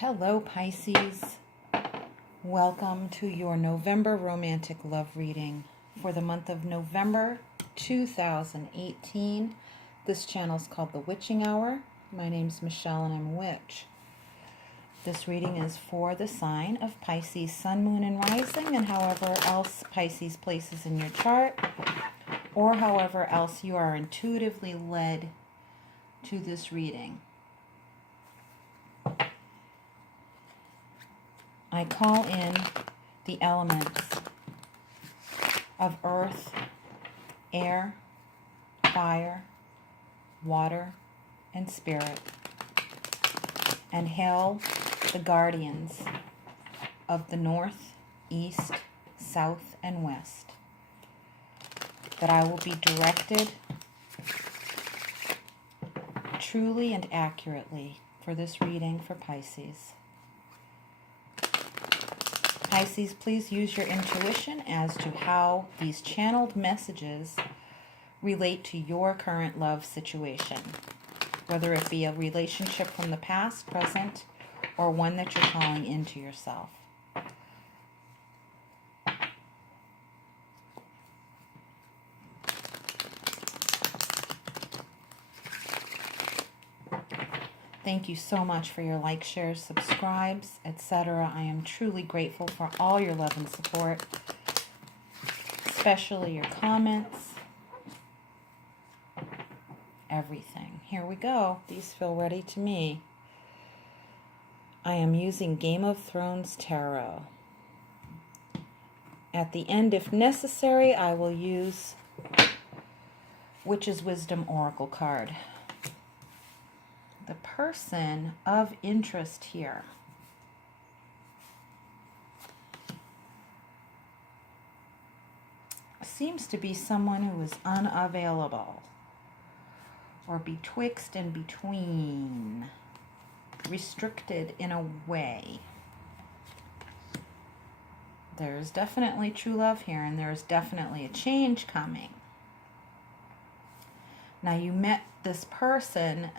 Hello, Pisces. Welcome to your November romantic love reading for the month of November 2018. This channel is called The Witching Hour. My name's Michelle and I'm a witch. This reading is for the sign of Pisces, Sun, Moon, and Rising, and however else Pisces places in your chart, or however else you are intuitively led to this reading. I call in the elements of earth, air, fire, water, and spirit, and hail the guardians of the north, east, south, and west, that I will be directed truly and accurately for this reading for Pisces. Pisces, please use your intuition as to how these channeled messages relate to your current love situation, whether it be a relationship from the past, present, or one that you're calling into yourself. Thank you so much for your likes, shares, subscribes, etc. I am truly grateful for all your love and support, especially your comments, everything. Here we go. These feel ready to me. I am using Game of Thrones Tarot. At the end, if necessary, I will use Witch's Wisdom Oracle card. The person of interest here seems to be someone who is unavailable or betwixt and between, restricted in a way. There's definitely true love here, and there's definitely a change coming. Now, you met this person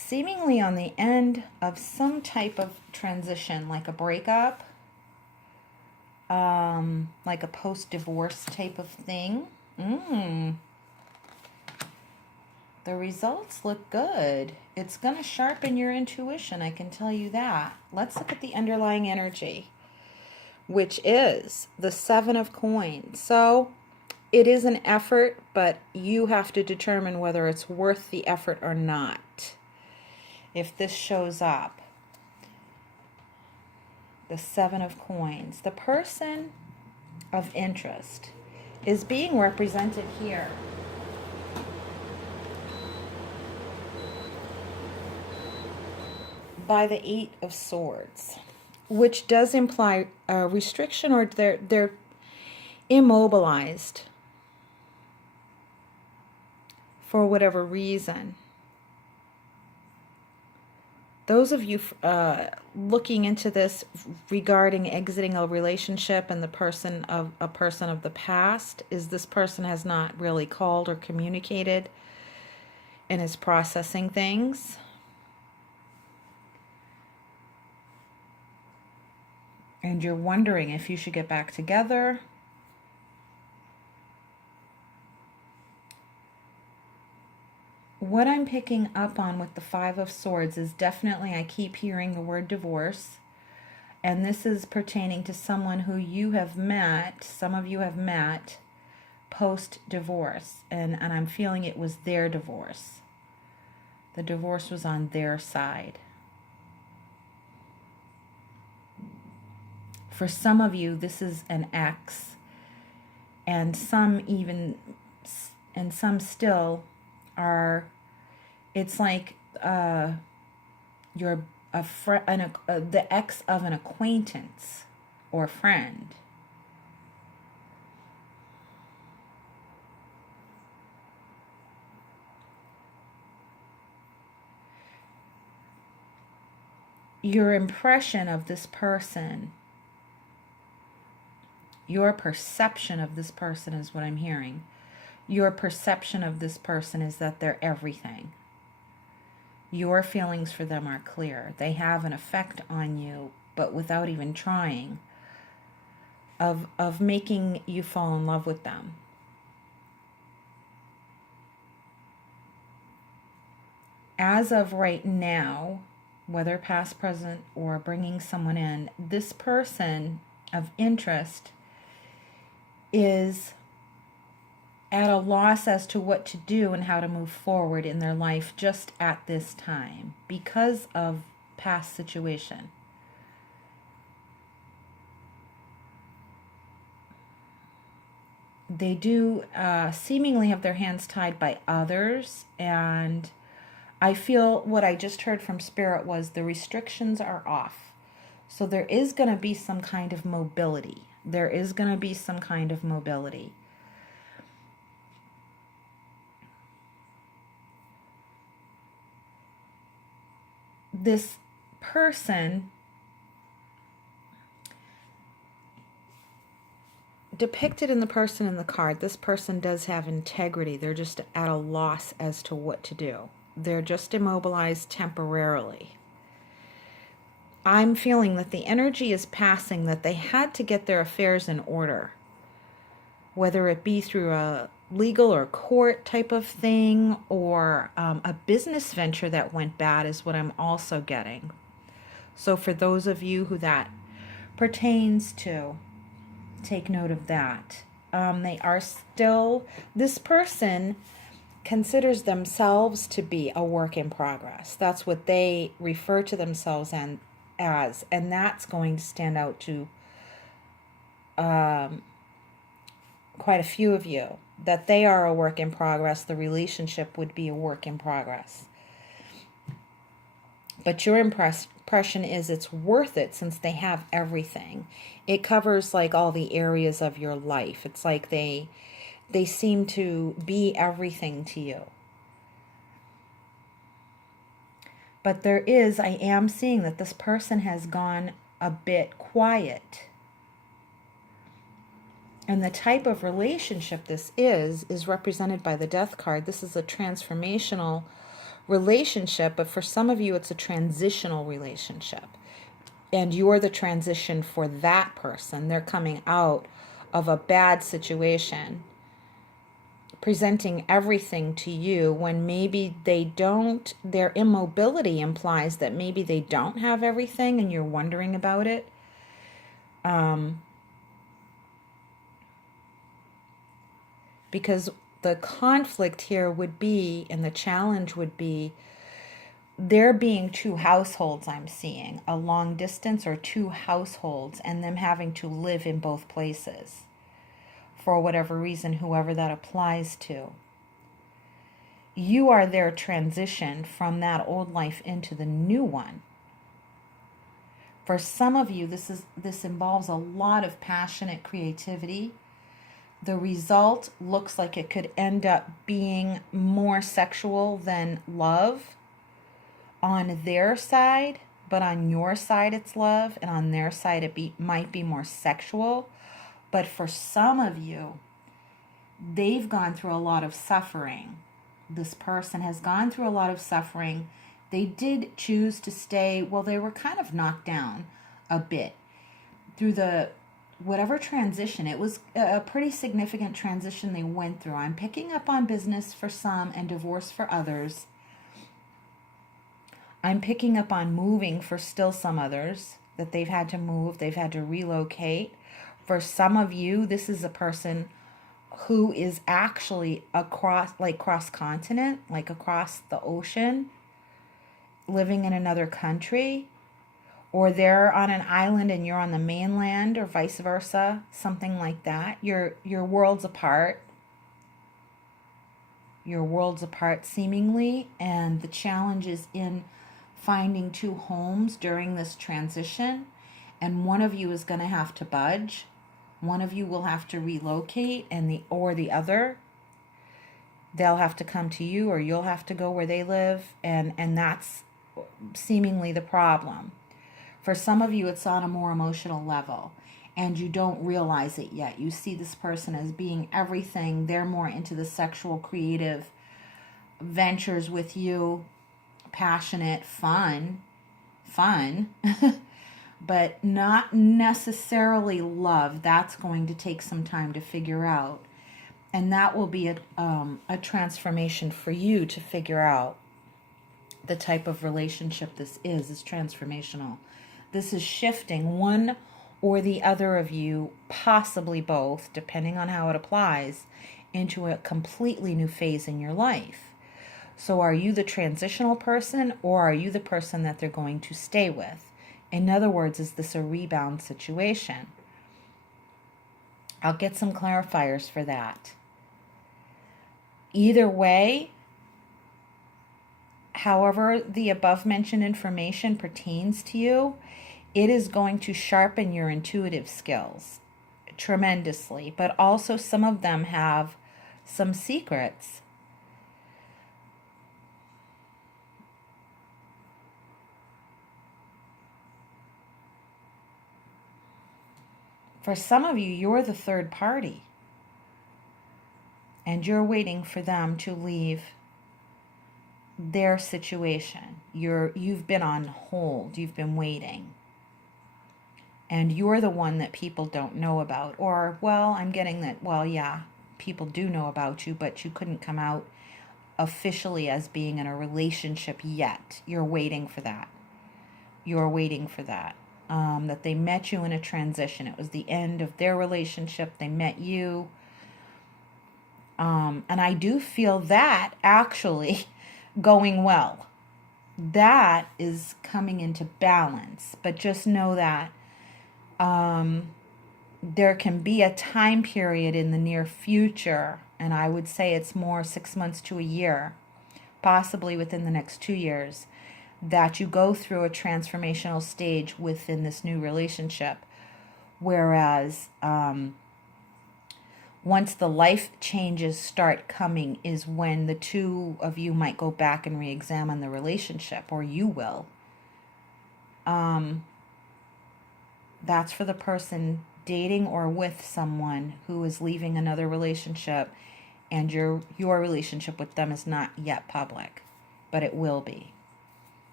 seemingly on the end of some type of transition, like a breakup, like a post-divorce type of thing. The results look good. It's going to sharpen your intuition, I can tell you that. Let's look at the underlying energy, which is the Seven of Coins. So it is an effort, but you have to determine whether it's worth the effort or not. If this shows up, the Seven of Coins, the person of interest is being represented here by the Eight of Swords, which does imply a restriction, or they're immobilized for whatever reason. Those of you looking into this regarding exiting a relationship and a person of the past, is this person has not really called or communicated and is processing things. And you're wondering if you should get back together. What I'm picking up on with the Five of Swords is definitely, I keep hearing the word divorce. And this is pertaining to someone who you have met, some of you have met, post-divorce. And I'm feeling it was their divorce. The divorce was on their side. For some of you, this is an ex. And some still are, it's like you're the ex of an acquaintance or friend. Your impression of this person, your perception of this person is what I'm hearing. Your perception of this person is that they're everything. Your feelings for them are clear. They have an effect on you, but without even trying, of making you fall in love with them. As of right now, whether past, present, or bringing someone in, this person of interest is at a loss as to what to do and how to move forward in their life just at this time because of past situation. They do seemingly have their hands tied by others, and I feel what I just heard from Spirit was the restrictions are off. So there is going to be some kind of mobility. There is going to be some kind of mobility. This person depicted in the person in the card, this person does have integrity. They're just at a loss as to what to do. They're just immobilized temporarily. I'm feeling that the energy is passing, that they had to get their affairs in order, whether it be through a legal or court type of thing, or a business venture that went bad is what I'm also getting. So for those of you who that pertains to, take note of that. They are still, this person considers themselves to be a work in progress. That's what they refer to themselves as, and that's going to stand out to quite a few of you, that they are a work in progress. The relationship would be a work in progress. But your impression is it's worth it since they have everything. It covers like all the areas of your life. It's like they seem to be everything to you. But I am seeing that this person has gone a bit quiet. And the type of relationship this is represented by the Death card. This is a transformational relationship, but for some of you, it's a transitional relationship. And you're the transition for that person. They're coming out of a bad situation, presenting everything to you when maybe they don't. Their immobility implies that maybe they don't have everything and you're wondering about it. Because the conflict here would be, and the challenge would be, there being two households I'm seeing, a long distance or two households, and them having to live in both places for whatever reason, whoever that applies to. You are their transition from that old life into the new one. For some of you, this involves a lot of passionate creativity. The result looks like it could end up being more sexual than love on their side, but on your side it's love, and on their side it might be more sexual. But for some of you, they've gone through a lot of suffering. This person has gone through a lot of suffering. They did choose to stay, well, they were kind of knocked down a bit through the whatever transition. It was a pretty significant transition they went through. I'm picking up on business for some and divorce for others. I'm picking up on moving for still some others, that they've had to move, they've had to relocate. For some of you, this is a person who is actually cross-continent, like across the ocean, living in another country, or they're on an island and you're on the mainland, or vice versa, something like that. Your worlds apart. Your worlds apart seemingly, and the challenge is in finding two homes during this transition, and one of you is going to have to budge. One of you will have to relocate, and the other, they'll have to come to you, or you'll have to go where they live, and that's seemingly the problem. For some of you, it's on a more emotional level, and you don't realize it yet. You see this person as being everything. They're more into the sexual, creative ventures with you. passionate, fun, but not necessarily love. That's going to take some time to figure out. And that will be a transformation for you to figure out the type of relationship this is transformational. This is shifting one or the other of you, possibly both, depending on how it applies, into a completely new phase in your life. So are you the transitional person, or are you the person that they're going to stay with? In other words, is this a rebound situation? I'll get some clarifiers for that. Either way, however the above mentioned information pertains to you, it is going to sharpen your intuitive skills tremendously, but also some of them have some secrets. For some of you, you're the third party, and you're waiting for them to leave their situation. You've been on hold, you've been waiting. And you're the one that people don't know about. Or, well, I'm getting that, well, yeah, people do know about you, but you couldn't come out officially as being in a relationship yet. You're waiting for that. You're waiting for that. That they met you in a transition. It was the end of their relationship. They met you. And I do feel that actually going well. That is coming into balance. But just know that there can be a time period in the near future, and I would say it's more 6 months to a year, possibly within the next 2 years, that you go through a transformational stage within this new relationship. Whereas once the life changes start coming is when the two of you might go back and re-examine the relationship, or you will. That's for the person dating or with someone who is leaving another relationship, and your relationship with them is not yet public, but it will be.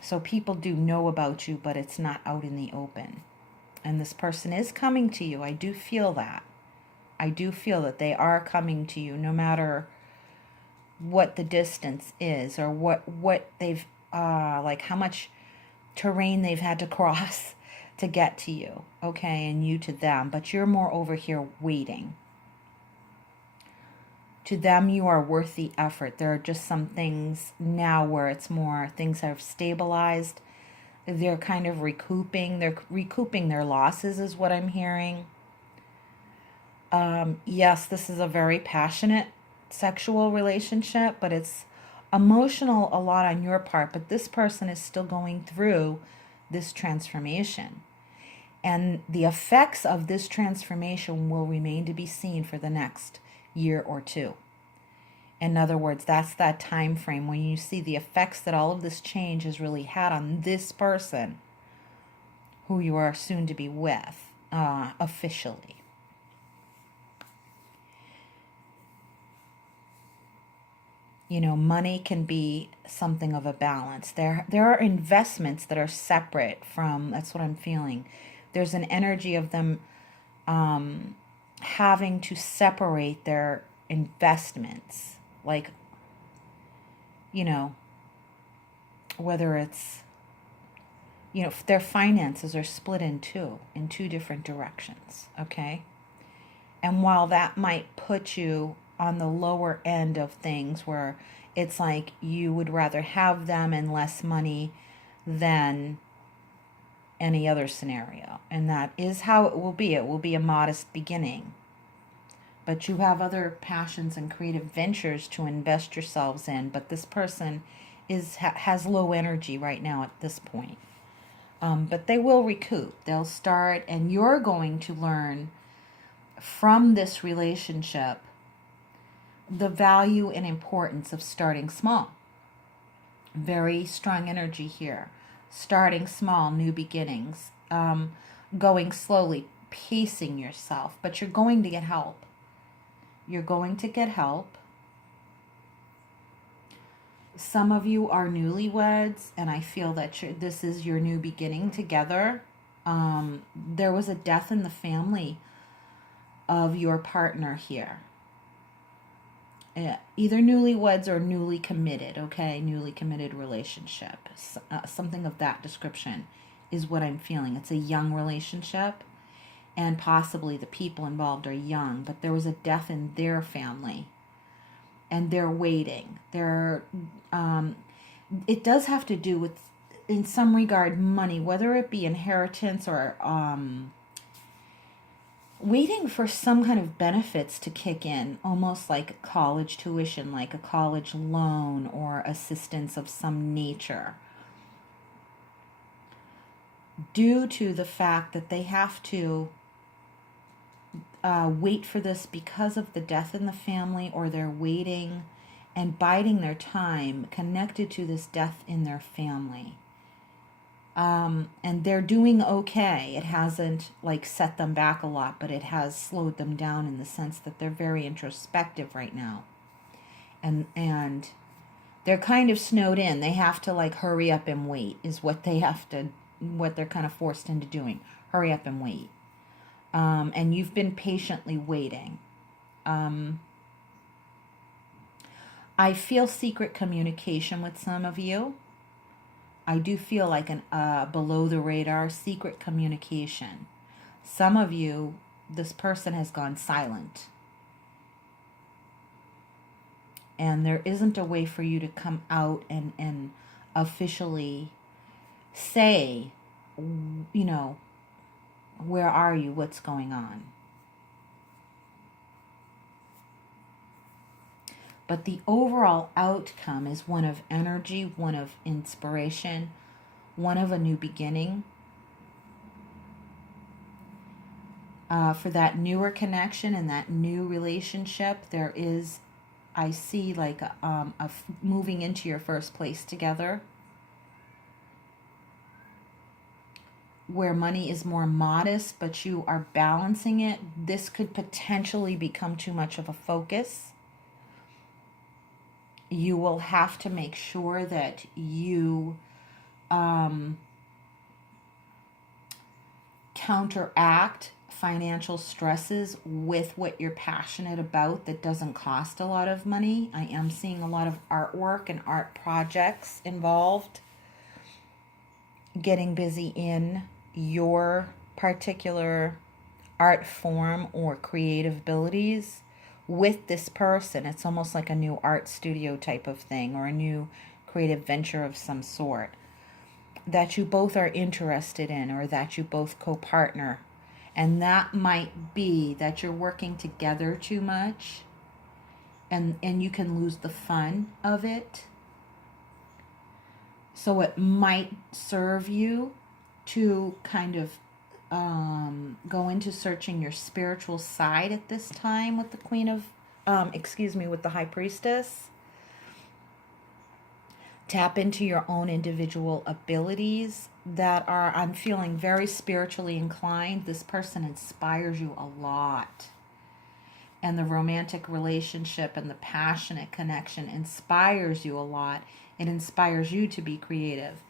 So people do know about you, but it's not out in the open. And this person is coming to you. I do feel that. I do feel that they are coming to you, no matter what the distance is, or what they've like how much terrain they've had to cross to get to you, okay, and you to them. But you're more over here waiting. To them, you are worth the effort. There are just some things now where it's more things have stabilized. They're kind of recouping. They're recouping their losses is what I'm hearing. Yes, this is a very passionate sexual relationship, but it's emotional a lot on your part. But this person is still going through this transformation. And the effects of this transformation will remain to be seen for the next year or two. In other words, that's that time frame when you see the effects that all of this change has really had on this person who you are soon to be with officially. You know, money can be something of a balance. There are investments that are separate from, that's what I'm feeling. There's an energy of them having to separate their investments. Like, you know, whether it's, you know, their finances are split in two different directions, okay? And while that might put you on the lower end of things where it's like you would rather have them and less money than any other scenario. And that is how it will be. It will be a modest beginning. But you have other passions and creative ventures to invest yourselves in. But this person has low energy right now at this point. But they will recoup. They'll start, and you're going to learn from this relationship the value and importance of starting small. Very strong energy here. Starting small, new beginnings. Going slowly, pacing yourself. But you're going to get help. You're going to get help. Some of you are newlyweds, and I feel that this is your new beginning together. There was a death in the family of your partner here. Either newlyweds or newly committed, okay? Newly committed relationship. Something of that description is what I'm feeling. It's a young relationship, and possibly the people involved are young, but there was a death in their family, and they're waiting. It does have to do with, in some regard, money, whether it be inheritance or waiting for some kind of benefits to kick in, almost like college tuition, like a college loan or assistance of some nature, due to the fact that they have to wait for this because of the death in the family, or they're waiting and biding their time connected to this death in their family. And they're doing okay. It hasn't like set them back a lot, but it has slowed them down in the sense that they're very introspective right now. And they're kind of snowed in. They have to like hurry up and wait is what they're kind of forced into doing. Hurry up and wait. And you've been patiently waiting. I feel secret communication with some of you. I do feel like an below the radar secret communication. Some of you, this person has gone silent. And there isn't a way for you to come out and officially say, you know, where are you? What's going on? But the overall outcome is one of energy, one of inspiration, one of a new beginning. For that newer connection and that new relationship, there is, I see like a moving into your first place together, where money is more modest, but you are balancing it. This could potentially become too much of a focus. You will have to make sure that you counteract financial stresses with what you're passionate about that doesn't cost a lot of money. I am seeing a lot of artwork and art projects involved. Getting busy in your particular art form or creative abilities with this person. It's almost like a new art studio type of thing, or a new creative venture of some sort that you both are interested in, or that you both co-partner. And that might be that you're working together too much, and you can lose the fun of it. So it might serve you to kind of go into searching your spiritual side at this time with the with the High Priestess. Tap into your own individual abilities that are, I'm feeling very spiritually inclined. This person inspires you a lot. And the romantic relationship and the passionate connection inspires you a lot. It inspires you to be creative.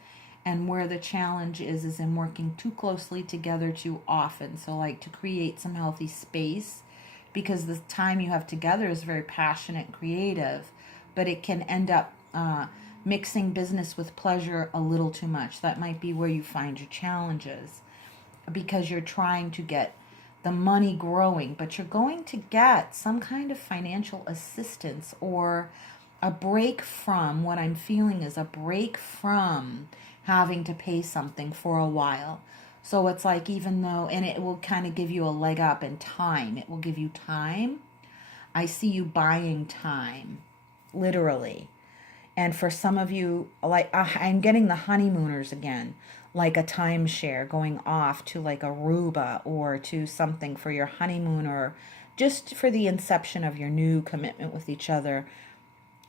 And where the challenge is in working too closely together too often. So like to create some healthy space, because the time you have together is very passionate and creative, but it can end up mixing business with pleasure a little too much. That might be where you find your challenges, because you're trying to get the money growing, but you're going to get some kind of financial assistance, or a break from, what I'm feeling is a break from having to pay something for a while. So it's like, even though, and it will kind of give you a leg up in time. It will give you time. I see you buying time, literally. And for some of you, like I'm getting the honeymooners again, like a timeshare, going off to like Aruba or to something for your honeymoon, or just for the inception of your new commitment with each other.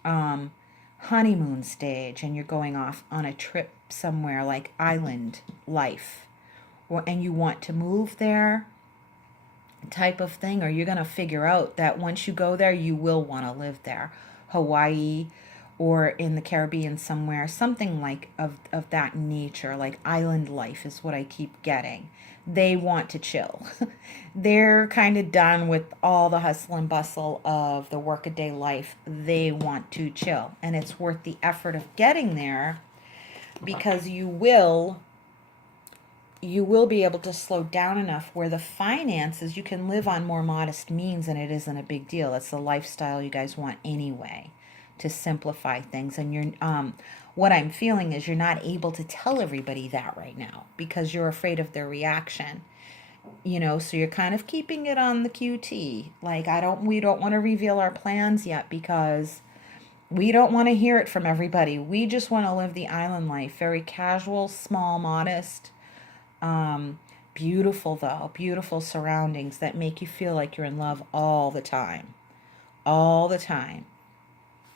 Honeymoon stage, and you're going off on a trip somewhere like island life, and you want to move there type of thing, or you're going to figure out that once you go there, you will want to live there. Hawaii, or in the Caribbean somewhere, something like of that nature, like island life is what I keep getting. They want to chill. They're kind of done with all the hustle and bustle of the workaday life. They want to chill, and it's worth the effort of getting there, because you will be able to slow down enough where the finances, you can live on more modest means and it isn't a big deal. It's the lifestyle you guys want anyway, to simplify things. And what I'm feeling is you're not able to tell everybody that right now because you're afraid of their reaction. So you're kind of keeping it on the QT. Like, we don't want to reveal our plans yet because we don't want to hear it from everybody. We just want to live the island life, very casual, small, modest. Beautiful though, beautiful surroundings that make you feel like you're in love all the time, all the time.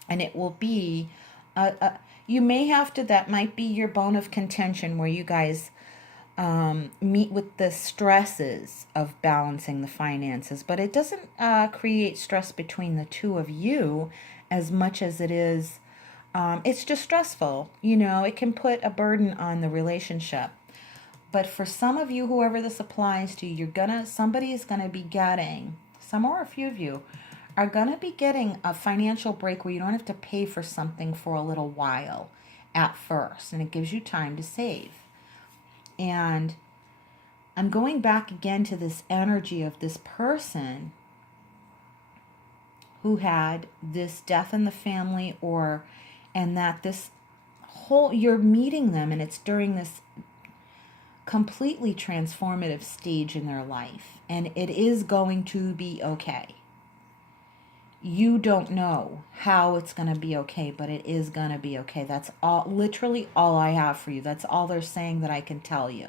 And it will be, you may have to, that might be your bone of contention where you guys meet with the stresses of balancing the finances, but it doesn't create stress between the two of you as much as it is, it's just stressful. It can put a burden on the relationship. But for some of you, whoever this applies to, somebody is gonna be getting, some or a few of you are gonna be getting a financial break where you don't have to pay for something for a little while at first, and it gives you time to save. And I'm going back again to this energy of this person who had this death in the family, and that this whole, you're meeting them and it's during this completely transformative stage in their life, and it is going to be okay. You don't know how it's going to be okay, but it is going to be okay. That's all, literally all I have for you. That's all they're saying that I can tell you,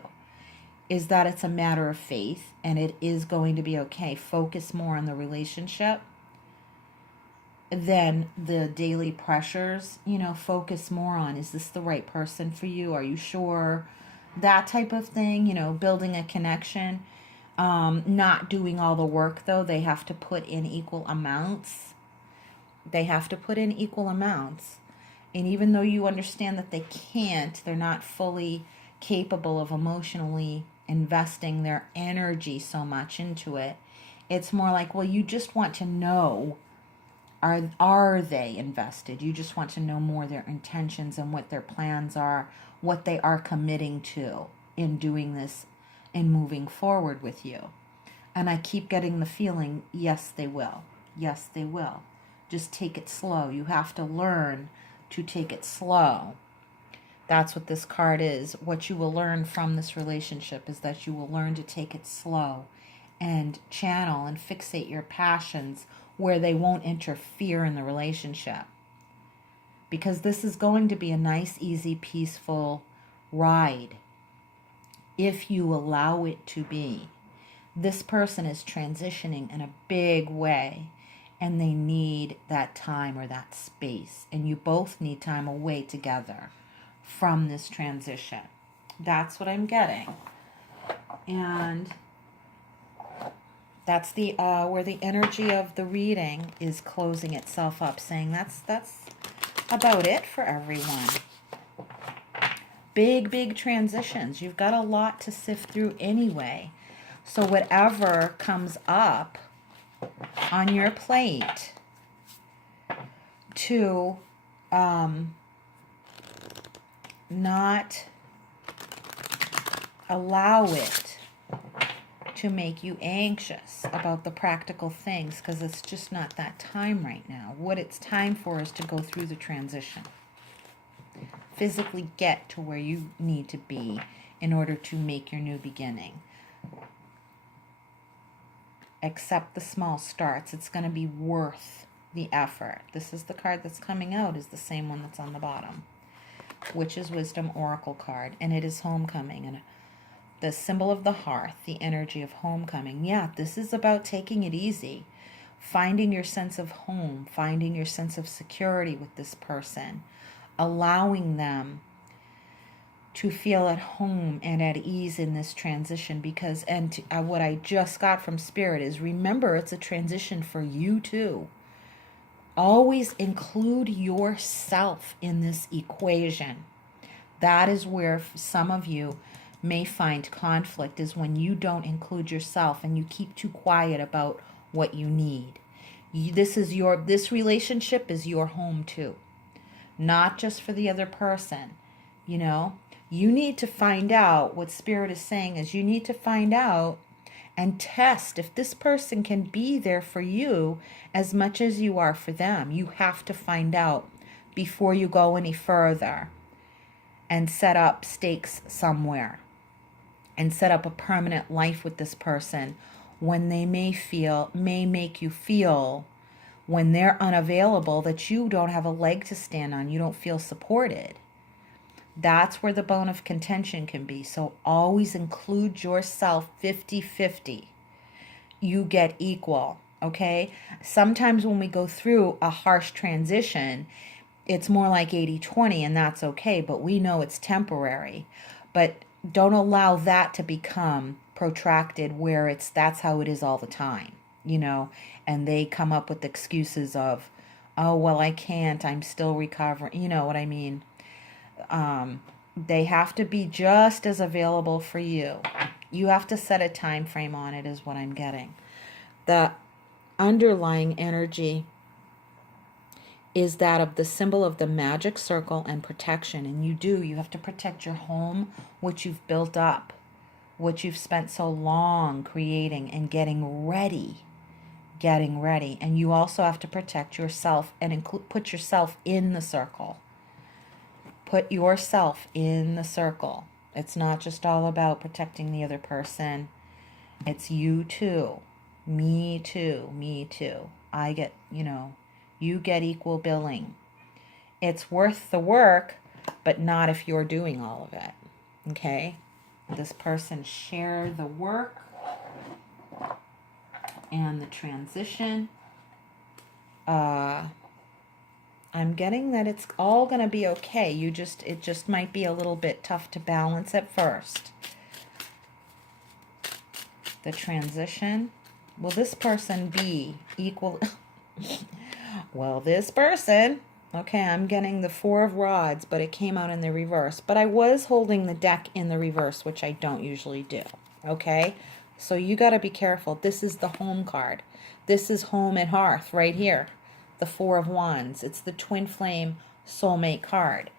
is that it's a matter of faith and it is going to be okay. Focus more on the relationship than the daily pressures. Focus more on, is this the right person for you? Are you sure? That type of thing, building a connection. Not doing all the work, though. They have to put in equal amounts. And even though you understand that they can't, they're not fully capable of emotionally investing their energy so much into it. It's more like, well, you just want to know, are they invested? You just want to know more their intentions and what their plans are, what they are committing to in doing this and moving forward with you. And I keep getting the feeling, yes, they will. Yes, they will. Just take it slow. You have to learn to take it slow. That's what this card is. What you will learn from this relationship is that you will learn to take it slow and channel and fixate your passions where they won't interfere in the relationship. Because this is going to be a nice, easy, peaceful ride if you allow it to be. This person is transitioning in a big way, and they need that time or that space. And you both need time away together from this transition. That's what I'm getting. And that's the where the energy of the reading is closing itself up, saying that's about it for everyone. Big transitions. You've got a lot to sift through anyway. So whatever comes up on your plate to not allow it to make you anxious about the practical things, because it's just not that time right now. What it's time for is to go through the transition. Physically get to where you need to be in order to make your new beginning. Accept the small starts. It's going to be worth the effort. This is the card that's coming out, is the same one that's on the bottom. Witch's Wisdom Oracle card. And it is homecoming. And the symbol of the hearth, the energy of homecoming. Yeah, this is about taking it easy. Finding your sense of home. Finding your sense of security with this person. Allowing them to feel at home and at ease in this transition, because what I just got from Spirit is, remember, it's a transition for you too. Always include yourself in this equation. That is where some of you may find conflict, is when you don't include yourself and you keep too quiet about what you need. This relationship is your home too, not just for the other person. You need to find out what Spirit is saying is you need to find out and test if this person can be there for you as much as you are for them. You have to find out before you go any further and set up stakes somewhere and set up a permanent life with this person when they may make you feel, when they're unavailable, that you don't have a leg to stand on. You don't feel supported. That's where the bone of contention can be. So always include yourself 50-50. You get equal, okay? Sometimes when we go through a harsh transition, it's more like 80-20, and that's okay, but we know it's temporary. But don't allow that to become protracted where that's how it is all the time, and they come up with excuses of, oh, well, I can't, I'm still recovering. You know what I mean? They have to be just as available for you. You have to set a time frame on it, is what I'm getting. The underlying energy is that of the symbol of the magic circle and protection. And you have to protect your home, which you've built up, which you've spent so long creating and getting ready. And you also have to protect yourself and put yourself in the circle. Put yourself in the circle. It's not just all about protecting the other person. It's you too. Me too. I get, you get equal billing. It's worth the work, but not if you're doing all of it. Okay? This person share the work and the transition. I'm getting that it's all going to be okay. It just might be a little bit tough to balance at first. The transition. Will this person be equal? Well, this person, okay, I'm getting the Four of Rods, but it came out in the reverse. But I was holding the deck in the reverse, which I don't usually do, okay? So you got to be careful. This is the home card. This is home and hearth right here. The Four of Wands. It's the twin flame soulmate card.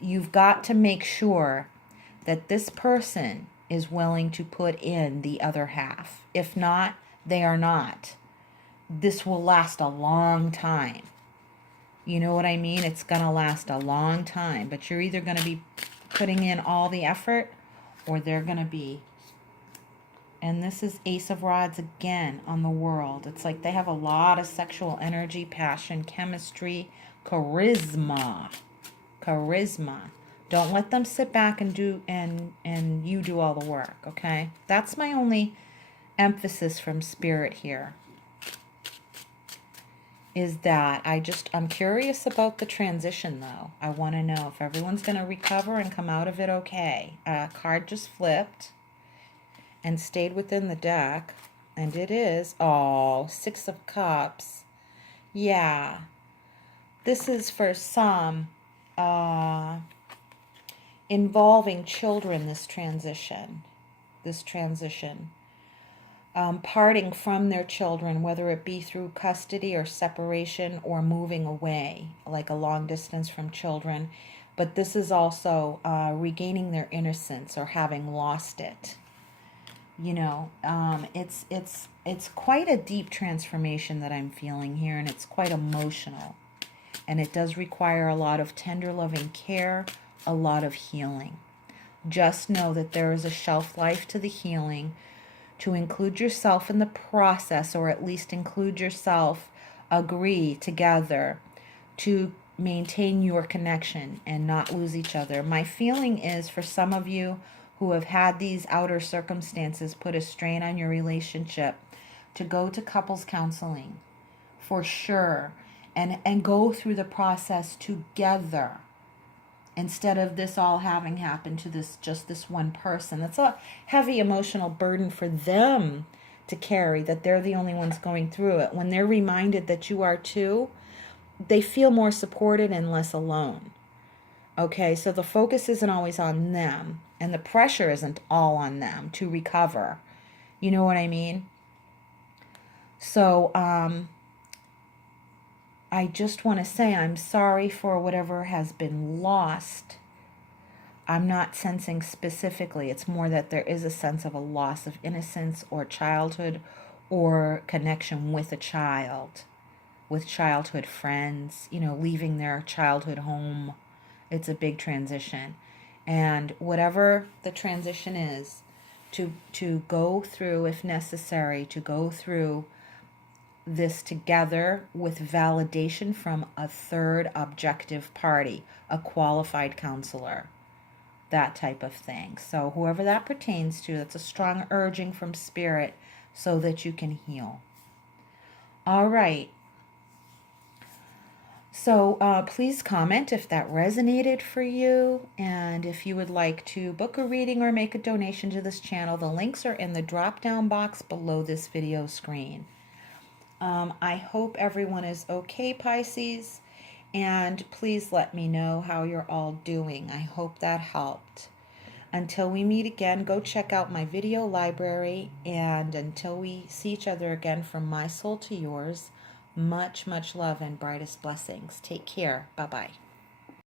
You've got to make sure that this person is willing to put in the other half. If not, they are not. This will last a long time. You know what I mean? It's going to last a long time. But you're either going to be putting in all the effort, or they're going to be. And this is Ace of Rods again on the World. It's like they have a lot of sexual energy, passion, chemistry, charisma. Don't let them sit back and you do all the work, okay? That's my only emphasis from Spirit here. Is that I'm curious about the transition, though. I want to know if everyone's going to recover and come out of it okay. Card just flipped and stayed within the deck, and it is, Six of Cups. Yeah. This is for some involving children, this transition. Parting from their children, whether it be through custody or separation or moving away, like a long distance from children. But this is also regaining their innocence or having lost it. It's quite a deep transformation that I'm feeling here, and it's quite emotional. And it does require a lot of tender, loving care, a lot of healing. Just know that there is a shelf life to the healing, to include yourself in the process, or at least include yourself, agree together to maintain your connection and not lose each other. My feeling is for some of you who have had these outer circumstances put a strain on your relationship, to go to couples counseling for sure, and go through the process together, instead of this all having happened to just this one person. That's a heavy emotional burden for them to carry, that they're the only ones going through it. When they're reminded that you are too, they feel more supported and less alone. Okay, so the focus isn't always on them, and the pressure isn't all on them to recover. You know what I mean? So, I just want to say I'm sorry for whatever has been lost. I'm not sensing specifically. It's more that there is a sense of a loss of innocence or childhood or connection with a child, with childhood friends, leaving their childhood home. It's a big transition. And whatever the transition is, to go through, if necessary, to go through this together with validation from a third objective party, a qualified counselor, that type of thing. So whoever that pertains to, that's a strong urging from spirit so that you can heal. All right. So please comment if that resonated for you, and if you would like to book a reading or make a donation to this channel, the links are in the drop-down box below this video screen. I hope everyone is okay, Pisces, and please let me know how you're all doing. I hope that helped. Until we meet again, go check out my video library, and until we see each other again, from my soul to yours, much, much love and brightest blessings. Take care. Bye-bye.